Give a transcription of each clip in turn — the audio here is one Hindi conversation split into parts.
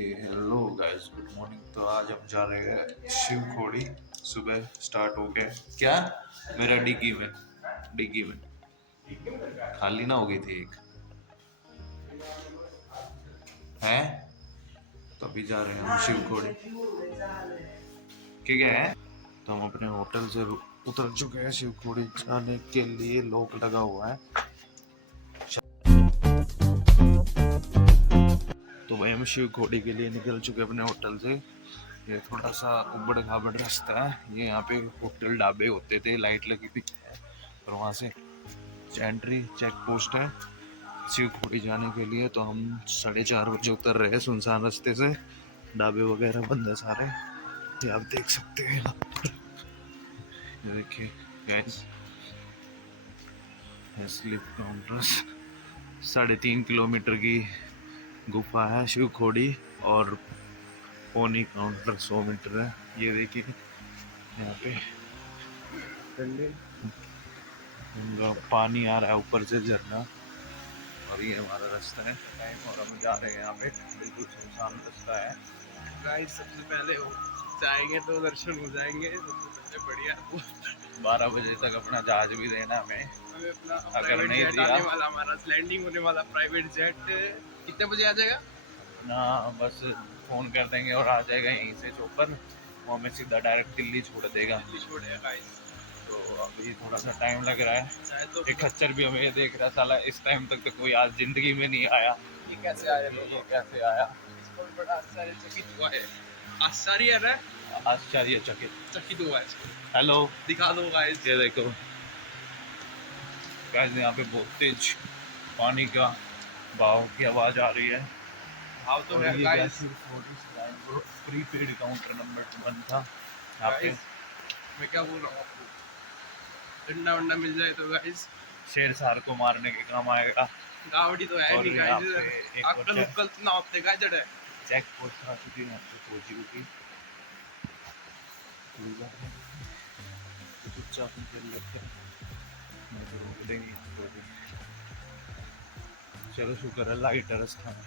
Hello guys, good morning. तो आज हम जा रहे हैं शिव खोड़ी। सुबह स्टार्ट हो गया। क्या मेरा डिग्गी में खाली ना हो गई थी एक है। तो अभी जा रहे हैं हम शिव खोड़ी। क्या है? तो हम अपने होटल से उतर चुके हैं। शिव खोड़ी जाने के लिए लॉक लगा हुआ है। तो भाई हम शिव खोड़ी के लिए निकल चुके अपने होटल से। ये थोड़ा सा उबड़ खाबड़ रास्ता है। ये यहाँ पे होटल ढाबे होते थे, लाइट लगी हुई है। और वहाँ से एंट्री चेक पोस्ट है शिव खोड़ी जाने के लिए। तो हम 4:30 बजे उतर रहे हैं सुनसान रास्ते से। ढाबे वगैरह बंद है सारे, ये आप देख सकते हैं यहाँ पर। ये देखिए गाइस, स्लीप काउंटर्स। 3.5 किलोमीटर की गुफा है शिव खोड़ी और पोनी काउंटर 100 मीटर है। ये देखिए यहाँ पे पानी आ रहा है ऊपर से झरना। और ये हमारा रास्ता है टाइम, और हम जा रहे हैं यहाँ पे। बिल्कुल सुनसान रास्ता है गाइस। सबसे पहले जाएंगे तो दर्शन हो जाएंगे। सबसे पहले बढ़िया 12 बजे तक अपना जहाज भी देना हमें अपना अगर प्राइवेट नहीं जेट दिया। आने वाला, हमारा लैंडिंग होने वाला प्राइवेट जेट कितने बजे आ जाएगा ना बस फोन कर देंगे और आ जाएगा यहीं से चोपर। वो हमें सीधा डायरेक्ट दिल्ली छोड़ देगा। दिल्ली छोड़ेगा गाइस। तो अभी थोड़ा सा टाइम लग रहा है। शायद तो एक खच्चर भी हमें देख रहा साला, इस टाइम तक तो कोई आज जिंदगी में नहीं आया। ये कैसे आया लोग, ये कैसे आया? इसको भी बड़ा आश्चर्यचकित हुआ है। आश्चर्य है ना, आश्चर्यचकित। चकित हुआ है इसको। हेलो, दिखा दो गाइस। ये देखो गाइस, यहाँ पे बहुत तेज पानी का बहाव की आवाज आ रही है। हाँ तो है गाइस। प्रीपेड काउंटर नंबर 1 था यहाँ पे। मैं क्या बोल रहा हूँ आपको, ठंडा वंडा मिल जाए तो गाइस शेर सार को मारने के काम आएगा। गावड़ी तो है और नहीं यहाँ गाइस। पे एक अक्कल उक्कल तो ना होते गाइस जड़े। चेक पोस्ट आ चुकी है यहाँ पे फौजी की। चुपचाप निकल लेते हैं, नहीं तो रोक देंगे इसको भी। चलो शुक्र है लाइट है रास्ता में।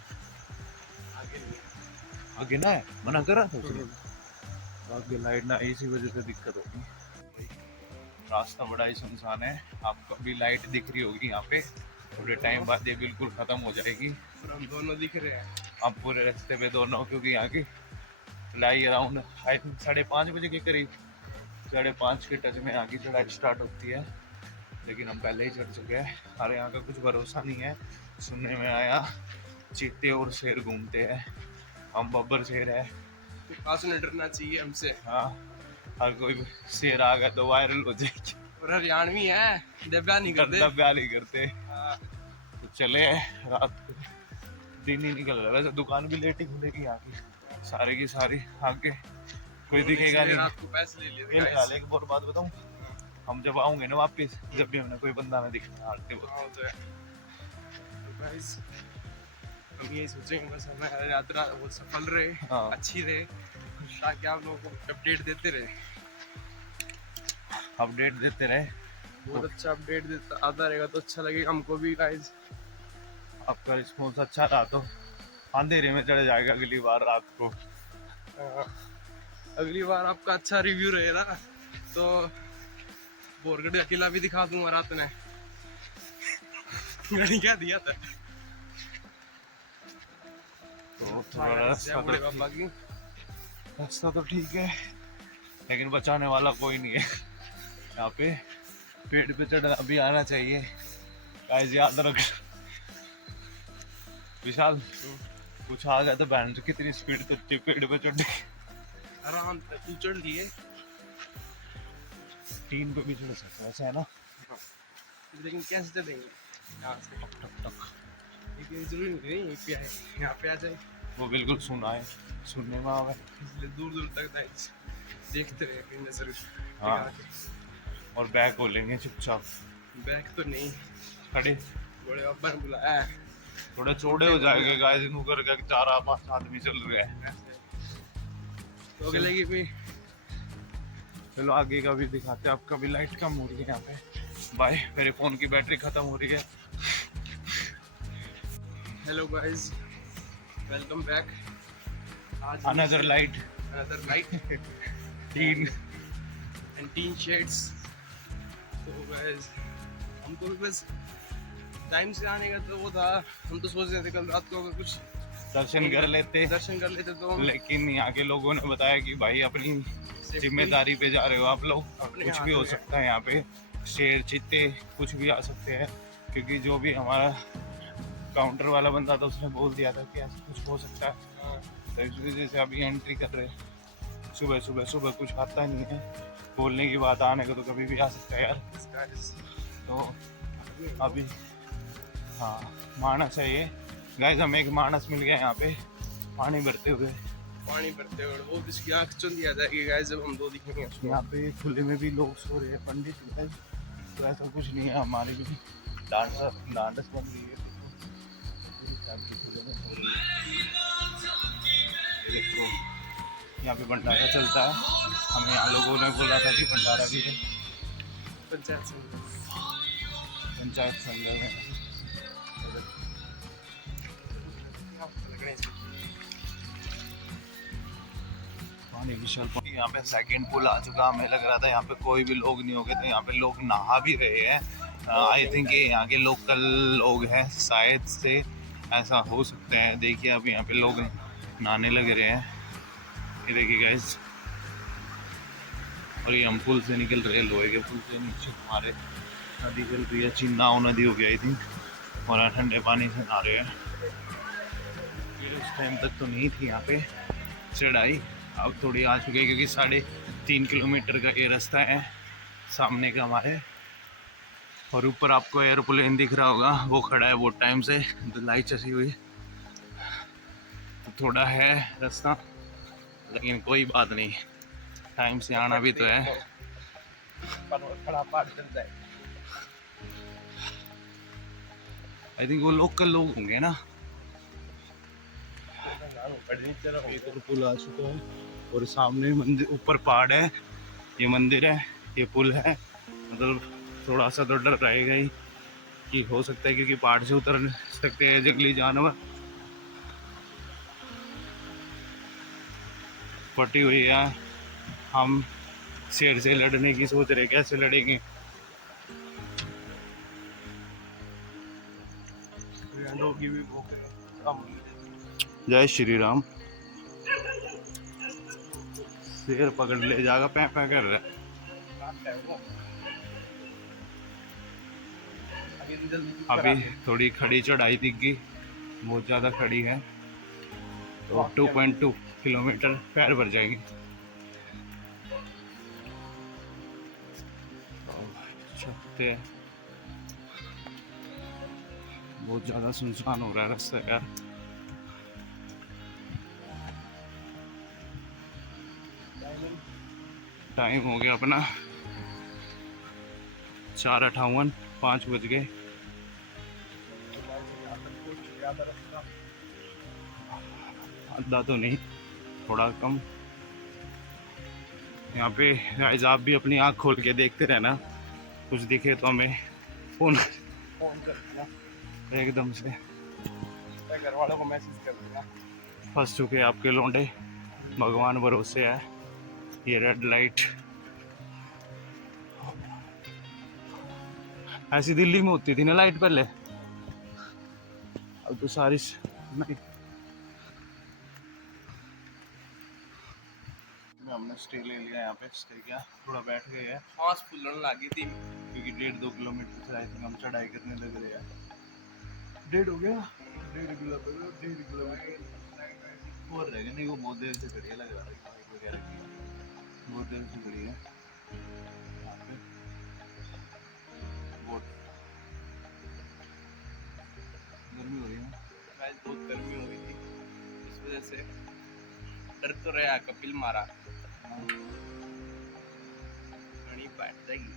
आगे ना है, मना करा था उसने। आगे लाइट ना, इसी वजह से दिक्कत होगी। रास्ता बड़ा ही सुनसान है। आपको अभी लाइट दिख रही होगी यहाँ पे, थोड़े टाइम बाद ये बिल्कुल खत्म हो जाएगी। और हम दोनों दिख रहे हैं। हम पूरे रास्ते पे दोनों, क्योंकि यहाँ की चढ़ाई अराउंड 5:30 बजे के करीब, 5:30 के टच में यहाँ की चढ़ाई स्टार्ट होती है। लेकिन हम पहले ही चढ़ चुके हैं। अरे यहाँ का कुछ भरोसा नहीं है। सुनने में आया चीते और शेर घूमते हैं, हम बब्बर शेर है। तो पास में डरना चाहिए हमसे। हाँ, हर कोई शेर आ गया तो वायरल हो जाएगी। और हरियाणवी है, डब्बा नहीं करते। डब्बा नहीं करते। हाँ। तो चले रात को, दिन ही निकल रहा है। वैसे दुकान भी लेट ही खुलेगी यहाँ की, सारी की सारी। आगे कोई दिखेगा नहीं। रात को पैसे ले लिए थे ये गाइस। एक और बात बताऊं, हम जब आऊंगे ना वापस, जब भी हमें कोई बंदा ना दिखना आते वक्त। हाँ तो है। तो गाइस हम ये सोचेंगे बस हमारी यात्रा वो सफल रहे, हाँ। अच्छी रहे, ताकि आप लोगों को अपडेट देते रहे। अपडेट देते रहे। बहुत अच्छा अपडेट देता आता रहेगा तो अच्छा लगेगा हमको भी गाइस। आपका रिस्पॉन्स अच्छा रहा तो अंधेरे में चढ़ जाएगा अगली बार रात को। अगली बार आपका अच्छा रिव्यू रहेगा तो बोरगढ़ का किला भी दिखा दूंगा रात में। गाड़ी क्या दिया था तो थोड़ा रास्ता तो ठीक है, लेकिन बचाने वाला कोई नहीं है यहाँ पे। पेड़ पे चढ़ना भी आना चाहिए गाइस, याद रख। विशाल कुछ आ गया तो बहन, कितनी स्पीड करती है पेड़ पे चढ़ने की। आराम से तू चढ़ लिए। 3 पे भी चढ़ सकते ऐसा है ना। लेकिन कैसे चलेंगे यहाँ से? टक टक। लेकिन जरूरी नहीं यहीं पे आए, यहाँ पे आ जाए। वो बिल्कुल सुना है, सुनने में आवे। इसलिए दूर दूर तक गाइस देखते रहे अपनी नजर। हाँ, और बैग खोलेंगे चुपचाप। बैग तो नहीं, खड़े बड़े पापा ने बुलाया है। थोड़े चौड़े हो जाएंगे गाइस, इन करके 4-5 आदमी चल रहे हैं। तो अगले की भी चलो आगे का भी दिखाते हैं। आपका भी लाइट कम हो रही है यहाँ पे। बाय, मेरे फोन की बैटरी खत्म हो रही है। Hello guys, welcome back. आज अनदर लाइट another light तीन and teen shades. तो guys हमको भी बस टाइम से आने का तो वो था, हम तो सोच रहे थे कल रात को अगर कुछ दर्शन कर लेते, दर्शन कर लेते तो लेकिन यहाँ के लोगों ने बताया कि भाई अपनी जिम्मेदारी पे जा रहे हो आप लोग, अपने कुछ हाथ भी हो में। सकता है यहाँ पे, शेर चीते कुछ भी आ सकते हैं, क्योंकि जो भी हमारा काउंटर वाला बंदा था उसने बोल दिया था कि ऐसा कुछ हो सकता है। तो इस वजह से अभी एंट्री कर रहे हैं। सुबह सुबह सुबह कुछ आता नहीं है, बोलने की बात, आने को तो कभी भी आ सकता है यार। तो अभी हाँ मानस है ये गाइस, हमें एक मानस मिल गया यहाँ पे पानी भरते हुए। पानी भरते हुए वो इसकी आँख चुन दिया जाएगी गाइस जब हम दो दिखेंगे उसको। यहाँ पे खुले में भी लोग सो रहे हैं पंडित guys, तो ऐसा कुछ नहीं है, हमारी भी डांडस बन रही है। देखो यहाँ पे भंडारा चलता है, हमें यहाँ लोगों ने बोला था कि भंडारा भी है। पंचायत संघ पंचायत संघ में पानी विशाल पानी। यहाँ पे सेकंड पुल आ चुका, हमें लग रहा था यहाँ पे कोई भी लोग नहीं होंगे, तो यहाँ पे लोग नहा भी रहे हैं। आई थिंक ये यहाँ के लोकल लोग हैं शायद से, ऐसा हो सकता है। देखिए अब यहाँ पे लोग नहाने लग रहे हैं, ये देखिए गाइस। और ये हम पुल से निकल रहे हैं, लोहे के पुल से नीचे हमारे नदी चल रही है, चिन्नाव नदी हो गई आई थिंक, और ठंडे पानी से नहा रहे हैं। ये उस टाइम तक तो नहीं थी यहाँ पे चढ़ाई, अब थोड़ी आ चुकी है, क्योंकि 3.5 किलोमीटर का ये रास्ता है सामने का हमारे। और ऊपर आपको एयरप्लेन दिख रहा होगा, वो खड़ा है बहुत टाइम से, तो लाइट चसी हुई, तो थोड़ा है रास्ता, लेकिन कोई बात नहीं, टाइम से आना भी तो है। आई थिंक वो लोकल लोग होंगे ना। इधर पुल आ चुका है और सामने मंदिर, ऊपर पहाड़ है, ये मंदिर है, ये पुल है। मतलब थोड़ा सा तो डर रहेगा ही कि हो सकता है, क्योंकि पहाड़ से उतर सकते हैं जंगली जानवर। फटी हुई है, हम शेर से लड़ने की सोच रहे, कैसे लड़ेंगे? जय श्री राम। शेर पकड़ ले जाएगा, पै पै कर रहा है। अभी थोड़ी खड़ी चढ़ाई दिखी, बहुत ज़्यादा खड़ी है, तो 2.2 किलोमीटर पैर भर जाएंगे। चलते हैं, बहुत ज़्यादा सुनसान हो रहा है रास्ता यार। टाइम हो गया अपना 4:58, 5 बज गए। आधा तो नहीं, थोड़ा कम। यहाँ पे गाइस आप भी अपनी आँख खोल के देखते रहना, कुछ दिखे तो हमें फोन कर देना एकदम से। घर वालों को मैसेज कर देना। फंस चुके आपके लौंडे, भगवान भरोसे है। ये रेड लाइट ऐसी दिल्ली में होती थी ना लाइट पहले, अब तो सारी नहीं। हमने स्टे ले लिया, यहाँ पे स्टे किया, थोड़ा बैठ गए हैं, सांस फूलने लगी थी, क्योंकि 1.5-2 किलोमीटर से आई थिंक हम चढ़ाई करने लग रहे हैं। 1.5 हो गया, 1.5 किलोमीटर और रह गया। नहीं वो बहुत देर से खड़ी है, लग रहा है बहुत देर से खड़ी है यहाँ पे। बहुत गर्मी हो रही है, बहुत गर्मी हो गई थी, इस वजह से डर तो रहा, कपिल मारा घनी बैठ जाएगी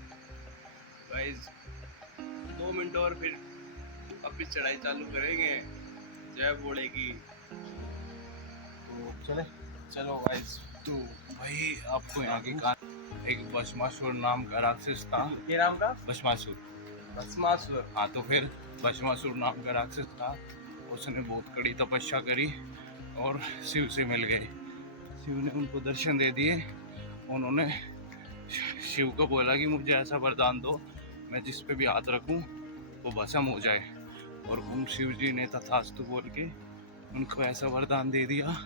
गाइस। 2 मिनट और फिर वापिस चढ़ाई चालू करेंगे, जय बोले की। तो चले चलो गाइस। तो भाई आपको यहाँ की एक भस्मासुर नाम का राक्षस था। क्या नाम का? भस्मासुर। भस्मासुर। हाँ तो फिर भस्मासुर नाम का राक्षस था, उसने बहुत कड़ी तपस्या करी और शिव से मिल गए। शिव ने उनको दर्शन दे दिए। उन्होंने शिव को बोला कि मुझे ऐसा वरदान दो, मैं जिस पे भी हाथ रखूं वो भस्म हो जाए। और उन शिव जी ने तथास्तु बोल के उनको ऐसा वरदान दे दिया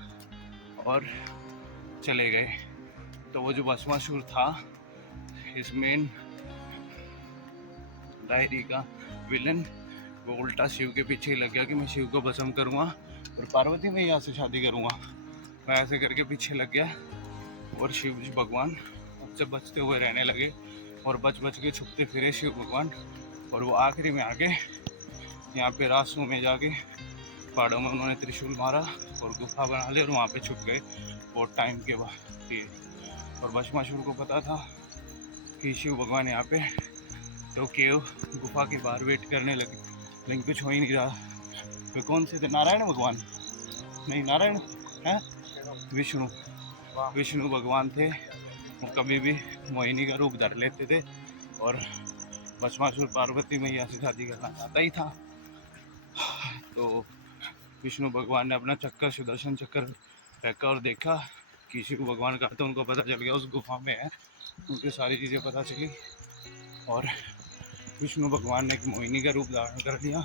और चले गए। तो वो जो भस्मासुर था, इस मेन डायरी का विलन, वो उल्टा शिव के पीछे लग गया कि मैं शिव को भस्म करूँगा और पार्वती मैया से शादी करूँगा। मैं ऐसे करके पीछे लग गया और शिव जी भगवान उससे बचते हुए रहने लगे और बच बच के छुपते फिरे शिव भगवान। और वो आखिरी में आके यहाँ पे रास्तों में जाके पहाड़ों में उन्होंने त्रिशूल मारा और गुफा बना ली और वहाँ पे छुप गए बहुत टाइम के बाद ये। और भस्मासुर को पता था कि शिव भगवान यहाँ पे, तो केव गुफा के बाहर वेट करने लगे, लेकिन कुछ हो ही नहीं रहा। वे कौन से थे? नारायण भगवान? नहीं, नारायण है विष्णु भगवान थे। वो कभी भी मोहिनी का रूप धर लेते थे और भस्मासुर पार्वती मैया से शादी करना चाहता ही था। तो विष्णु भगवान ने अपना चक्कर, सुदर्शन चक्कर फेंका और देखा कि शिव भगवान का, तो उनको पता चल गया उस गुफा में है, उनकी सारी चीज़ें पता चली। और विष्णु भगवान ने एक मोहिनी का रूप धारण कर लिया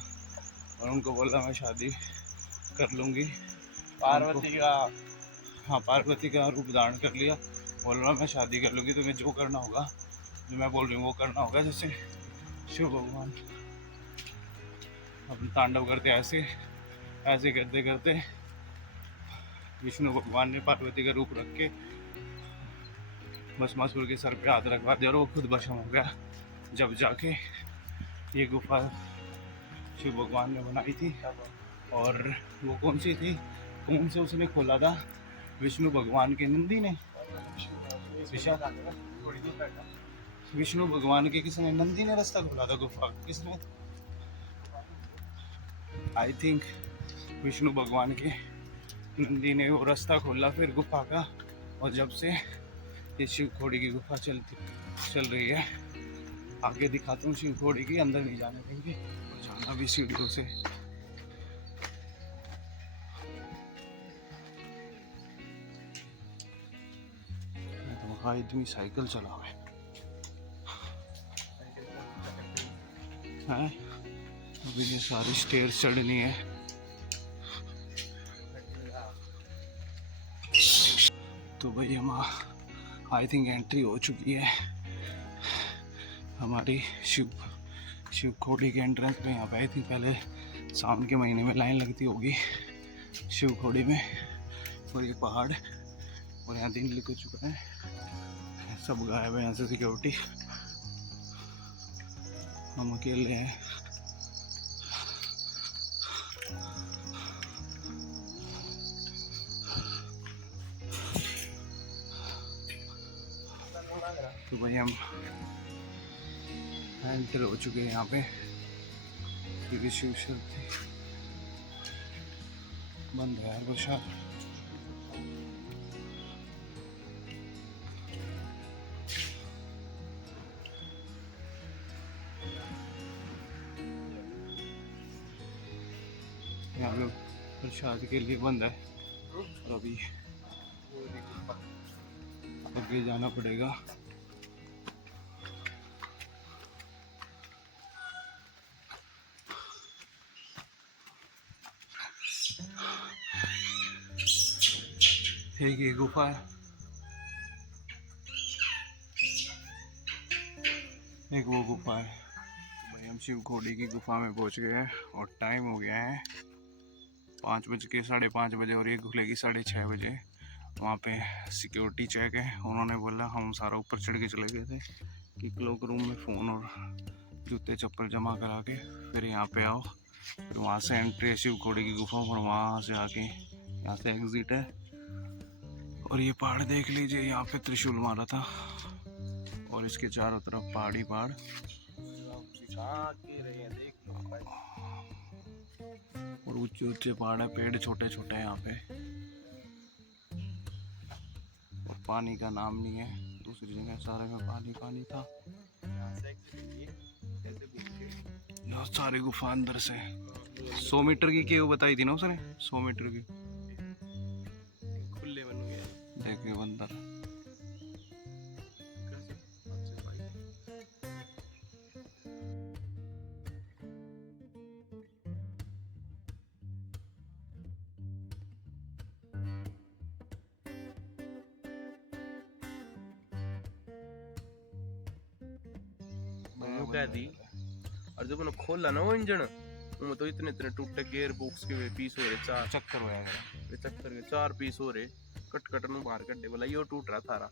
और उनको बोला मैं शादी कर लूँगी पार्वती का। हाँ, पार्वती का रूप धारण कर लिया, बोल रहा मैं शादी कर लूँगी, तुम्हें जो करना होगा, जो मैं बोल रही हूँ वो करना होगा। जैसे शिव भगवान अपने तांडव करते ऐसे करते करते विष्णु भगवान ने पार्वती का रूप रख के भस्मासुर के सर पे हाथ रखवा दिया और वो खुद भस्म हो गया। जब जाके ये गुफा शिव भगवान ने बनाई थी। और वो कौन सी थी, कौन से उसने खोला था? विष्णु भगवान के नंदी ने, विष्णु भगवान के किसने? नंदी ने रास्ता खोला था गुफा। किसने? आई थिंक विष्णु भगवान के नंदी ने वो रास्ता खोला फिर गुफा का। और जब से ये शिव खोड़ी की गुफा चल रही है। आगे दिखाता हूँ शिव खोड़ी की, अंदर नहीं जाने देंगे और जाना भी सीढ़ियों से। तो इतनी साइकिल चला है। अभी ये सारी स्टेयर चढ़नी है। तो भाई हम आई थिंक एंट्री हो चुकी है हमारी शिव खोड़ी के एंट्रेंस पे। यहाँ पे आई थिंक पहले सावन के महीने में लाइन लगती होगी शिव खोड़ी में। और ये पहाड़, और यहाँ दिन लिख चुका है, सब गायब है यहाँ से सिक्योरिटी, हम अकेले हैं। तो भाई हम एंटर हो चुके हैं यहाँ पे, क्योंकि शिव शक्ति बंद है यार बशा। यहाँ पे प्रसाद के लिए बंद है और अभी आगे जाना पड़ेगा। एक ये गुफा है, एक वो गुफा है। भाई हम शिव खोड़ी की गुफा में पहुंच गए हैं और टाइम हो गया है 5:05 बजे और ये खुलेगी 6:30 बजे। वहाँ पे सिक्योरिटी चेक है। उन्होंने बोला, हम सारा ऊपर चढ़ के चले गए थे कि क्लॉक रूम में फ़ोन और जूते चप्पल जमा करा के फिर यहाँ पे आओ। फिर वहाँ से एंट्री है शिव खोड़ी की गुफा और वहाँ से आके यहाँ से एग्ज़िट है। और ये पहाड़ देख लीजिए, यहाँ पे त्रिशूल मारा था और इसके चारों तरफ पहाड़ी पहाड़। और ऊंचे ऊंचे पहाड़ है, पेड़ छोटे छोटे हैं यहाँ पे। और पानी का नाम नहीं है, दूसरी जगह सारे में पानी पानी था। यहाँ सारी गुफा अंदर से 100 मीटर की केव बताई थी ना उसने, 100 मीटर की। ये बंदर कैसे? अच्छे भाई। मैं कह दी और जब उन्होंने खोला ना वो इंजन उनमें तो इतने इतने टूटे गेयर बॉक्स के पीस हो रहे, चार चक्कर हो गया। चक्कर के 4 पीस हो रहे, कट कट नु बाहर कड्डे बोला ये टूट रहा थारा।